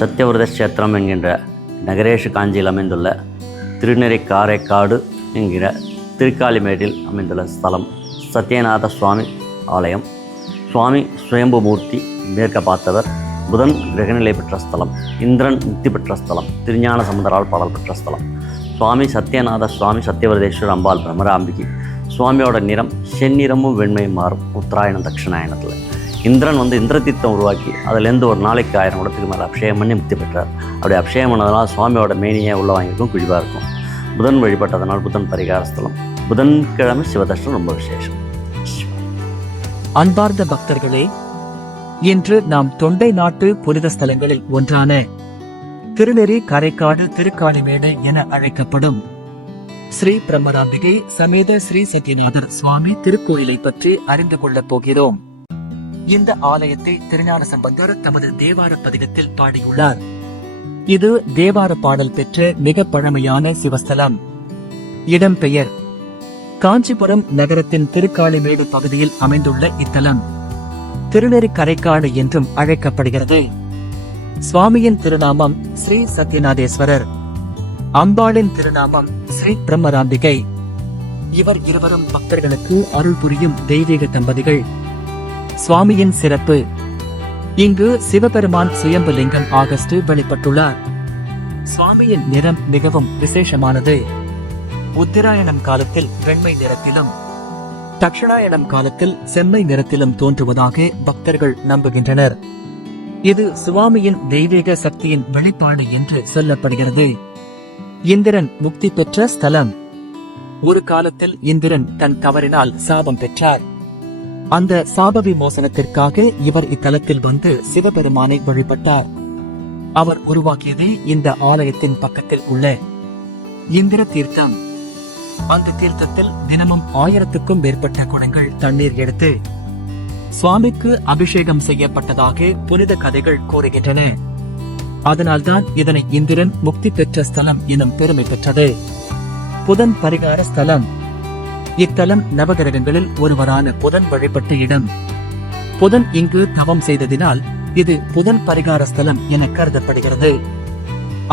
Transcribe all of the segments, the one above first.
சத்தியவிரத கஷேத்திரம் என்கின்ற நகரேஷு காஞ்சியில் அமைந்துள்ள திருநெறிக்காரைக்காடு என்கிற திருக்காலிமேட்டில் அமைந்துள்ள ஸ்தலம் சத்யநாத சுவாமி ஆலயம். சுவாமி சுயம்புமூர்த்தி, மேற்க பார்த்தவர், புதன் கிரகநிலை பெற்ற ஸ்தலம், இந்திரன் முக்தி பெற்ற ஸ்தலம், திருஞான சமுதரால் பாடல் பெற்ற ஸ்தலம். சுவாமி சத்யநாத சுவாமி சத்தியவரதேஸ்வர் அம்பாள் பிரமராம்பிகை. சுவாமியோட நிறம் செந்நிறமும் வெண்மையும் மாறும் உத்தராயணம் தட்சிணாயணத்தில். இந்திரன் இந்திர தீர்த்தம் உருவாக்கி அதுலேருந்து ஒரு நாளைக்கு 1000 குடத்துக்கு மேலே அபிஷேகம் பண்ணி முக்தி பெற்றார். அப்படி அபிஷேகம் பண்ணதுனால சுவாமியோட மேனியை உள்ள வாங்கியிருக்கும், குழிவாக இருக்கும். புதன் வழிபட்டதனால் புதன் பரிகார ஸ்தலம். புதன்கிழமை சிவதர்ஷனம் ரொம்ப விசேஷம். அன்பார்ந்த பக்தர்களே, இன்று நாம் தொண்டை நாட்டு புனித ஸ்தலங்களில் ஒன்றான திருநெறி கரைக்காடு திருக்காலிமேடு என அழைக்கப்படும் ஸ்ரீ பிரம்மராம்பிகை சமேத ஸ்ரீ சத்யநாதர் சுவாமி திருக்கோயிலை பற்றி அறிந்து கொள்ளப் போகிறோம். இந்த ஆலயத்தை திருஞான சம்பந்தர் தமது தேவார பதிகத்தில் பாடியுள்ளார். இது தேவார பாடல் பெற்ற மிக பழமையான சிவஸ்தலம். இடம்பெயர் காஞ்சிபுரம் நகரத்தின் திருக்காலிமேடு பகுதியில் அமைந்துள்ள இத்தலம் திருநெறி கரைக்காடு என்றும் அழைக்கப்படுகிறது. சுவாமியின் திருநாமம் ஸ்ரீ சத்யநாதேஸ்வரர், அம்பாளின் திருநாமம் ஸ்ரீ பிரம்மராம்பிகை. இவர் இருவரும் பக்தர்களுக்கு அருள் புரியும் தெய்வீக தம்பதிகள். சுவாமியின் சிறப்பு: இங்கு சிவபெருமான் சுயம்புலிங்கம் ஆகஸ்ட் வெளிப்பட்டுள்ளார். சுவாமியின் நிறம் மிகவும் விசேஷமானது. உத்திராயணம் காலத்தில் வெண்மை நிறத்திலும் தட்சிணாயணம் காலத்தில் செம்மை நிறத்திலும் தோன்றுவதாக பக்தர்கள் நம்புகின்றனர். இது சுவாமியின் தெய்வீக சக்தியின் வெளிப்பாடு என்று சொல்லப்படுகிறது. இந்திரன் முக்தி பெற்ற ஸ்தலம். ஒரு காலத்தில் இந்திரன் தன் தவறினால் சாபம் பெற்றார். அந்த சாப விமோசனத்திற்காக இவர் இத்தலத்தில் வந்து சிவபெருமானை வழிபட்டார். அவர் உருவாக்கியதே இந்த ஆலயத்தின் பக்கத்தில் உள்ள இந்திர தீர்த்தம். அந்த தீர்த்தத்தில் தினமும் 1000க்கும் மேற்பட்ட குடங்கள் தண்ணீர் எடுத்து சுவாமிக்கு அபிஷேகம் செய்யப்பட்டதாக புனித கதைகள் கூறுகின்றன. அதனால்தான் இதனை இந்திரன் முக்தி பெற்ற ஸ்தலம் எனும் பெருமை பெற்றது. புதன் பரிகார ஸ்தலம். இத்தலம் நவகிரகங்களில் ஒருவரான புதன் வழிபட்ட இடம். புதன் இங்கு தவம் செய்ததினால் இது புதன் பரிகார ஸ்தலம் என கருதப்படுகிறது.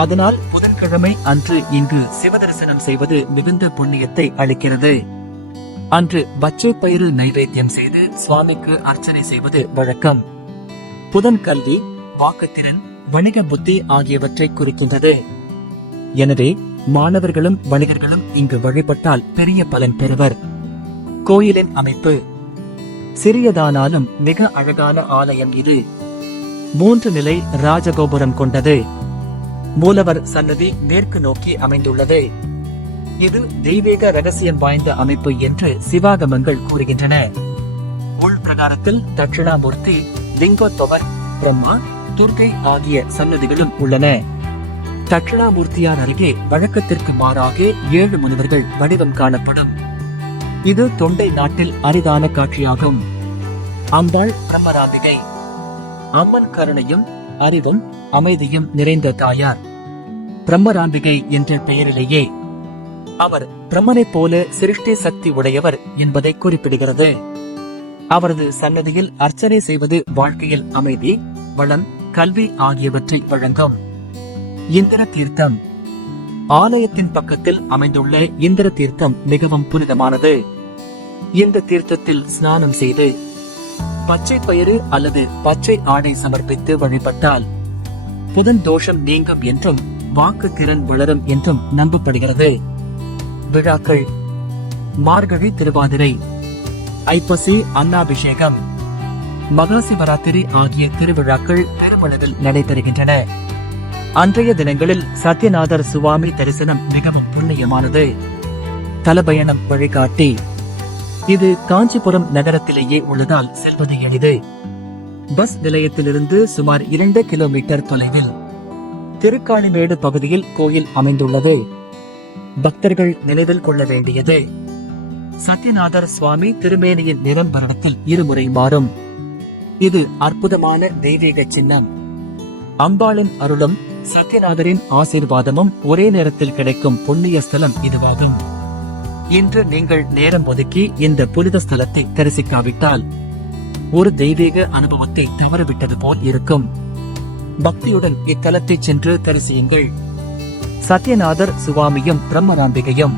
அதனால் புதன்கிழமை அன்று இங்கு சிவதரிசனம் செய்வது மிகுந்த புண்ணியத்தை அளிக்கிறது. அன்று பச்சை பயிறு நைவேத்தியம் செய்து சுவாமிக்கு அர்ச்சனை செய்வது வழக்கம். புதன் கல்வி, வாக்குத்திறன், வணிக புத்தி ஆகியவற்றை குறிக்கின்றது. எனவே மாணவர்களும் வணிகர்களும் இங்கு வழிபட்டால் பெரிய பலன் பெறுவர். கோயிலின் அமைப்பு சிறியதானாலும் மிக அழகான ஆலயம் இது. 3 நிலை ராஜகோபுரம் கொண்டது. மூலவர் சன்னதி மேற்கு நோக்கி அமைந்துள்ளது. இது தெய்வீக ரகசியம் வாய்ந்த அமைப்பு என்று சிவாகமங்கள் கூறுகின்றன. உள் பிரகாரத்தில் தட்சிணாமூர்த்தி, லிங்கோத்பவர், பிரம்மா, துர்க்கை ஆகிய சன்னதிகளும் உள்ளன. தட்சிணாமூர்த்தியார் அருகே வழக்கத்திற்கு மாறாக 7 முனிவர்கள் வடிவம் காணப்படும். இது தொண்டை நாட்டில் அரிதான காட்சியாகும். அம்பாள் பிரம்மராம்பிகை. அம்மன் கருணையும் அறிவும் அமைதியும் நிறைந்த தாயார். பிரம்மராம்பிகை என்ற பெயரிலேயே அவர் பிரம்மனைப் போல சிருஷ்டி சக்தி உடையவர் என்பதை குறிப்பிடுகிறது. அவரது சன்னதியில் அர்ச்சனை செய்வது வாழ்க்கையில் அமைதி, வளம், கல்வி ஆகியவற்றை வழங்கும். இந்திர தீர்த்தம். ஆலயத்தின் பக்கத்தில் அமைந்துள்ள இந்திர தீர்த்தம் மிகவும் புனிதமானது. இந்த தீர்த்தத்தில் ஸ்நானம் செய்து பச்சை பயிறு அல்லது பச்சை ஆடை சமர்ப்பித்து வழிபட்டால் புதன் தோஷம் நீங்கும் என்றும் வாக்கு திறன் வளரும் என்றும் நம்பப்படுகிறது. விழாக்கள்: மார்கழி திருவாதிரை, ஐப்பசி அன்னாபிஷேகம், மகா சிவராத்திரி ஆகிய திருவிழாக்கள் பெருமளவில் நடைபெறுகின்றன. அன்றைய தினங்களில் சத்யநாதர் சுவாமி தரிசனம் மிகவும் புண்ணியமானது. தலபயணம் வழிகாட்டி. இது காஞ்சிபுரம் நகரத்திலேயே உள்ளதால் செல்வது எளிது. பஸ் நிலையத்திலிருந்து சுமார் 2 கிலோமீட்டர் தொலைவில் திருக்காலிமேடு பகுதியில் கோயில் அமைந்துள்ளது. பக்தர்கள் நினைவில் கொள்ள வேண்டியது: சத்யநாதர் சுவாமி திருமேனியின் நிறம் வருடத்தில் 2 முறை மாறும். இது அற்புதமான தெய்வீக சின்னம். அம்பாளின் அருளும் சத்யநாதரின் ஆசீர்வாதமும் ஒரே நேரத்தில் கிடைக்கும் புண்ணிய ஸ்தலம் இதுவாகும். இன்று நீங்கள் நேரம் ஒதுக்கி இந்த புனித ஸ்தலத்தை தரிசிக்காவிட்டால் ஒரு தெய்வீக அனுபவத்தை தவறவிட்டது போல் இருக்கும். பக்தியுடன் இத்தலத்தை சென்று தரிசியுங்கள். சத்யநாதர் சுவாமியும் பிரம்மராம்பிகையும்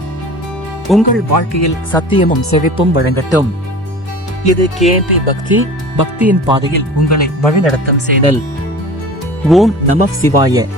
உங்கள் வாழ்க்கையில் சத்தியமும் செழிப்பும் வழங்கட்டும். இது KNP பக்தி, பக்தியின் பாதையில் உங்களை வழிநடத்தும் சேனல். ஓம் நமः சிவாய.